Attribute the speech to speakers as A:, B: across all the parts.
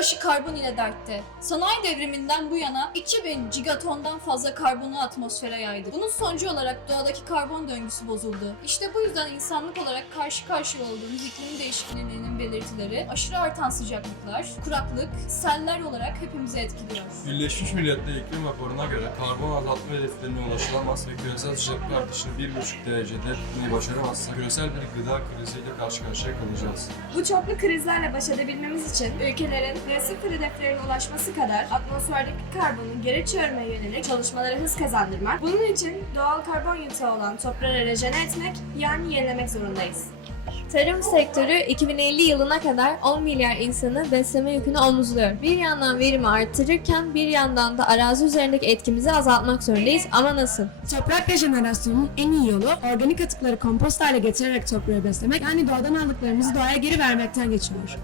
A: başı karbon ile dertte. Sanayi devriminden bu yana 2000 gigatondan fazla karbonu atmosfere yaydı. Bunun sonucu olarak doğadaki karbon döngüsü bozuldu. İşte bu yüzden insanlık olarak karşı karşıya olduğumuz iklim değişikliğinin belirtileri aşırı artan sıcaklıklar, kuraklık, seller olarak hepimizi etkiliyor.
B: Birleşmiş Milletler İklim Raporu'na göre karbon azaltma hedeflerine ulaşılamaz ve küresel sıcaklık artışını 1,5 derecede tutmayı başaramazsa küresel bir gıda kriziyle karşı karşıya kalacağız.
C: Bu çoklu krizlerle baş edebilmemiz için ülkelerin sıfır hedeflerine ulaşması kadar atmosferdeki karbonu geri çevirmeye yönelik çalışmalara hız kazandırmak, bunun için doğal karbon yutağı olan toprağı rejene etmek yani yenilemek zorundayız.
D: Tarım sektörü 2050 yılına kadar 10 milyar insanı besleme yükünü omuzluyor. Bir yandan verimi artırırken bir yandan da arazi üzerindeki etkimizi azaltmak zorundayız ama nasıl?
E: Toprak rejenerasyonunun en iyi yolu organik atıkları kompost hale getirerek toprağı beslemek yani doğadan aldıklarımızı doğaya geri vermekten geçiyor.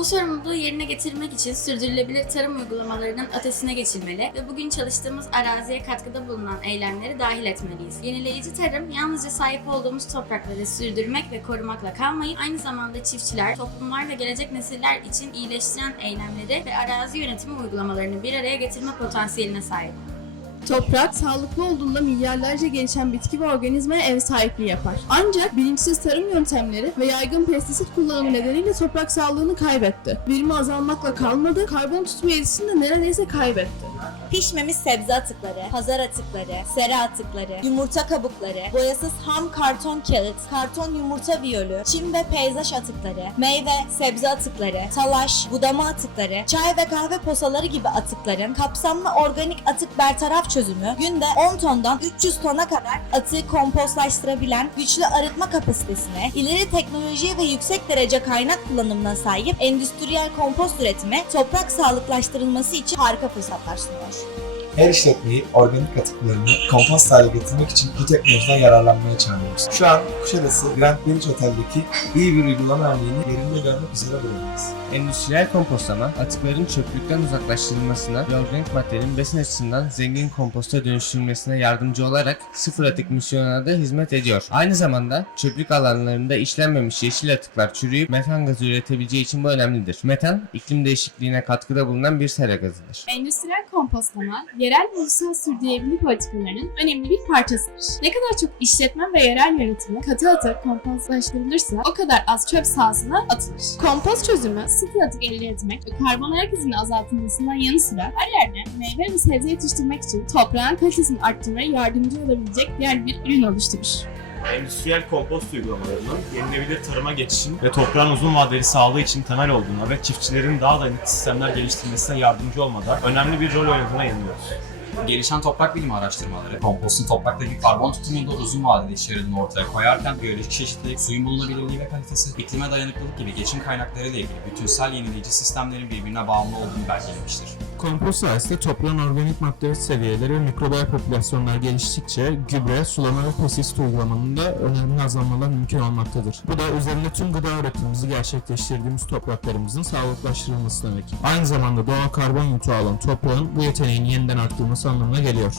F: Bu sorumluluğu yerine getirmek için sürdürülebilir tarım uygulamalarının ötesine geçilmeli ve bugün çalıştığımız araziye katkıda bulunan eylemleri dahil etmeliyiz. Yenileyici tarım yalnızca sahip olduğumuz toprakları sürdürmek ve korumakla kalmayıp aynı zamanda çiftçiler, toplumlar ve gelecek nesiller için iyileştiren eylemleri ve arazi yönetimi uygulamalarını bir araya getirme potansiyeline sahip.
G: Toprak sağlıklı olduğunda milyarlarca gelişen bitki ve organizmaya ev sahipliği yapar. Ancak bilinçsiz tarım yöntemleri ve yaygın pestisit kullanımı nedeniyle toprak sağlığını kaybetti. Verimi azalmakla kalmadı, karbon tutma yetisini de neredeyse kaybetti.
H: Pişmemiş sebze atıkları, pazar atıkları, sera atıkları, yumurta kabukları, boyasız ham karton kağıt, karton yumurta viyolü, çim ve peyzaj atıkları, meyve, sebze atıkları, talaş, budama atıkları, çay ve kahve posaları gibi atıkların kapsamlı organik atık bertaraf çözümü günde 10 tondan 300 tona kadar atığı kompostlaştırabilen güçlü arıtma kapasitesine, ileri teknolojiye ve yüksek derece kaynak kullanımına sahip endüstriyel kompost üretimi toprak sağlıklaştırılması için harika fırsatlar sunuyor. Deus.
I: Her işletmeyi organik atıklarını kompost hale getirmek için bu teknolojiden yararlanmaya çağırıyoruz. Şu an Kuşadası Grand Village Otel'deki iyi bir uygulama örneğini yerinde görmek üzere buradayız.
J: Endüstriyel kompostlama, atıkların çöplükten uzaklaştırılmasına ve organik maddenin besin açısından zengin komposta dönüştürülmesine yardımcı olarak sıfır atık misyonuna da hizmet ediyor. Aynı zamanda çöplük alanlarında işlenmemiş yeşil atıklar çürüyüp metan gazı üretebileceği için bu önemlidir. Metan, iklim değişikliğine katkıda bulunan bir sera gazıdır.
K: Endüstriyel kompostlama, yerel ve ulusal sürdürülebilirlik politikalarının önemli bir parçasıdır. Ne kadar çok işletme ve yerel yönetimi katı atık kompostlaştırılırsa o kadar az çöp sahasına atılır. Kompost çözümü sıfır atık elde etmek ve karbon ayak izinin azaltılmasından yanı sıra her yerde meyve ve sebze yetiştirmek için toprağın kalitesini arttırmaya yardımcı olabilecek diğer bir ürün oluşturur.
L: Endüstriyel kompost uygulamalarının yenilebilir tarıma geçişin ve toprağın uzun vadeli sağlığı için temel olduğuna ve çiftçilerin daha dayanıklı sistemler geliştirmesine yardımcı olmada önemli bir rol oynadığına inanıyoruz.
M: Gelişen toprak bilimi araştırmaları, kompostun topraktaki karbon tutumunda uzun vadeli işe yaradığını ortaya koyarken biyolojik çeşitlilik, suyun bulunabilirliği ve kalitesi, iklime dayanıklılık gibi geçim kaynakları ile ilgili bütünsel yenileyici sistemlerin birbirine bağımlı olduğunu belgelemiştir.
N: Kompost sayesinde toprağın organik madde seviyeleri ve mikrobiyal popülasyonlar geliştikçe gübre, sulama ve pestisit uygulamanın önemli azalmalar mümkün olmaktadır. Bu da üzerinde tüm gıda üretimimizi gerçekleştirdiğimiz topraklarımızın sağlıklaştırılması demek. Aynı zamanda doğal karbon yutağı alan toprağın bu yeteneğini yeniden arttırması anlamına geliyor.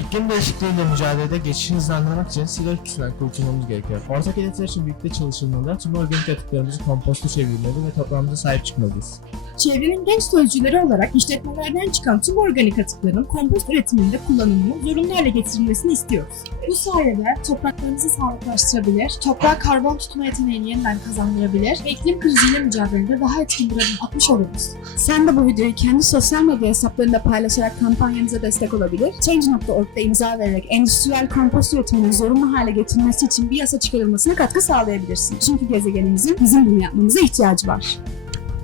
N: İklim değişikliğiyle mücadelede geçişini hızlandırmak için sigara kutusundan kurtulmamız gerekiyor. Ortak hedefler için birlikte çalışılmalı, tüm organik atıklarımızı komposta çevirmeli ve toprağımıza sahip çıkmalıyız.
G: Çevrenin genç sözcüleri olarak işletmelerden çıkan tüm organik atıkların kompost üretiminde kullanımını zorunlu hale getirilmesini istiyoruz. Bu sayede topraklarımızı sağlıklaştırabilir, toprağa karbon tutma yeteneğini yeniden kazandırabilir ve iklim kriziyle mücadelede daha etkin bir adım atmış oluruz. Sen de bu videoyu kendi sosyal medya hesaplarında paylaşarak kampanyamıza destek olabilir. Change.org'da imza vererek endüstriyel kompost üretiminin zorunlu hale getirilmesi için bir yasa çıkarılmasına katkı sağlayabilirsin. Çünkü gezegenimizin bizim bunu yapmamıza ihtiyacı var.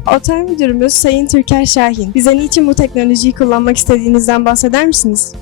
O: Otel Müdürümüz Sayın Türker Şahin. Bize niçin bu teknolojiyi kullanmak istediğinizden bahseder misiniz?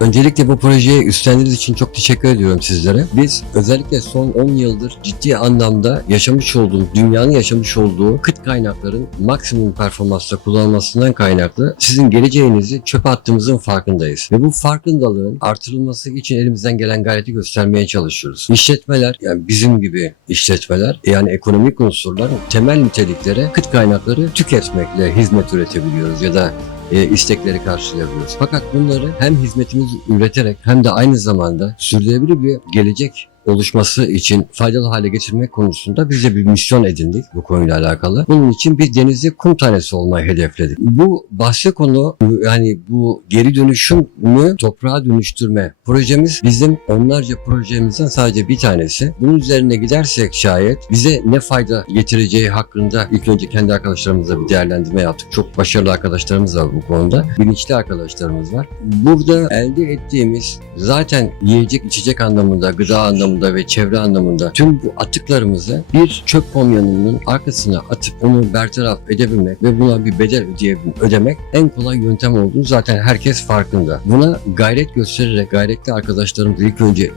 P: Öncelikle bu projeye üstlendiğiniz için çok teşekkür ediyorum sizlere. Biz özellikle son 10 yıldır ciddi anlamda yaşamış olduğumuz, dünyanın yaşamış olduğu kıt kaynakların maksimum performansla kullanılmasından kaynaklı sizin geleceğinizi çöpe attığımızın farkındayız. Ve bu farkındalığın artırılması için elimizden gelen gayreti göstermeye çalışıyoruz. İşletmeler, yani bizim gibi işletmeler, yani ekonomik unsurlar temel niteliklere kıt kaynakları tüketmekle hizmet üretebiliyoruz ya da e, istekleri karşılayabiliyoruz. Fakat bunları hem hizmetimizi üreterek hem de aynı zamanda sürdürülebilir bir gelecek oluşması için faydalı hale getirmek konusunda biz de bir misyon edindik bu konuyla alakalı. Bunun için bir denizi kum tanesi olmayı hedefledik. Bu bahse konu yani bu geri dönüşümü toprağa dönüştürme projemiz bizim onlarca projemizden sadece bir tanesi. Bunun üzerine gidersek şayet bize ne fayda getireceği hakkında ilk önce kendi arkadaşlarımızla bir değerlendirme yaptık. Çok başarılı arkadaşlarımız var bu konuda. Bilinçli arkadaşlarımız var. Burada elde ettiğimiz zaten yiyecek içecek anlamında, gıda anlamında ve çevre anlamında tüm bu atıklarımızı bir çöp kamyonunun arkasına atıp onu bertaraf edebilmek ve buna bir bedel ödeyebilmek, ödemek en kolay yöntem olduğunu zaten herkes farkında. Buna gayret göstererek gayretli arkadaşlarımız ilk önce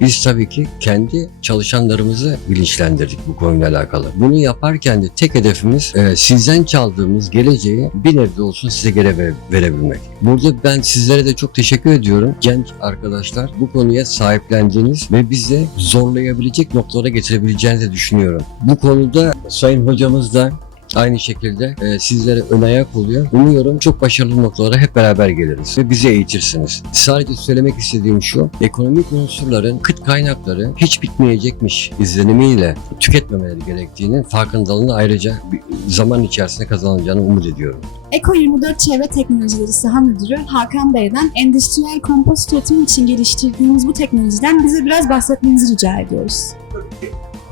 P: biz tabii ki kendi çalışanlarımızı bilinçlendirdik bu konuyla alakalı. Bunu yaparken de tek hedefimiz e, sizden çaldığımız geleceği bir nebze olsun size geri ver- verebilmek. Burada ben sizlere de çok teşekkür ediyorum. Genç arkadaşlar bu konuya sahiplendiğiniz ve bizi zorlayabilecek noktalara getirebileceğinizi düşünüyorum. Bu konuda Sayın Hocamız da Aynı şekilde e, sizlere ön ayak oluyor. Umuyorum çok başarılı noktalara hep beraber geliriz ve bizi eğitirsiniz. Sadece söylemek istediğim şu, ekonomik unsurların kıt kaynakları hiç bitmeyecekmiş izlenimiyle tüketmemeleri gerektiğinin farkındalığını ayrıca zaman içerisinde kazanacağını umut ediyorum.
G: Eko 24 Çevre Teknolojileri Saha Müdürü Hakan Bey'den endüstriyel kompost üretimi için geliştirdiğimiz bu teknolojiden bize biraz bahsetmenizi rica ediyoruz.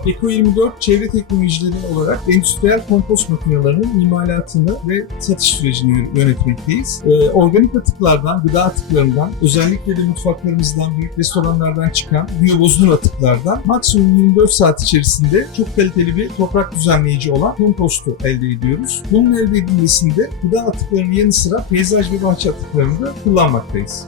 Q: Eko 24 çevre teknolojileri olarak endüstriyel kompost makinelerinin imalatını ve satış sürecini yön- yönetmekteyiz. Ee, organik atıklardan, gıda atıklarından, özellikle de mutfaklarımızdan, büyük restoranlardan çıkan biyobozulur atıklardan maksimum 24 saat içerisinde çok kaliteli bir toprak düzenleyici olan kompostu elde ediyoruz. Bunun elde edilmesinde gıda atıklarının yanı sıra peyzaj ve bahçe atıklarını da kullanmaktayız.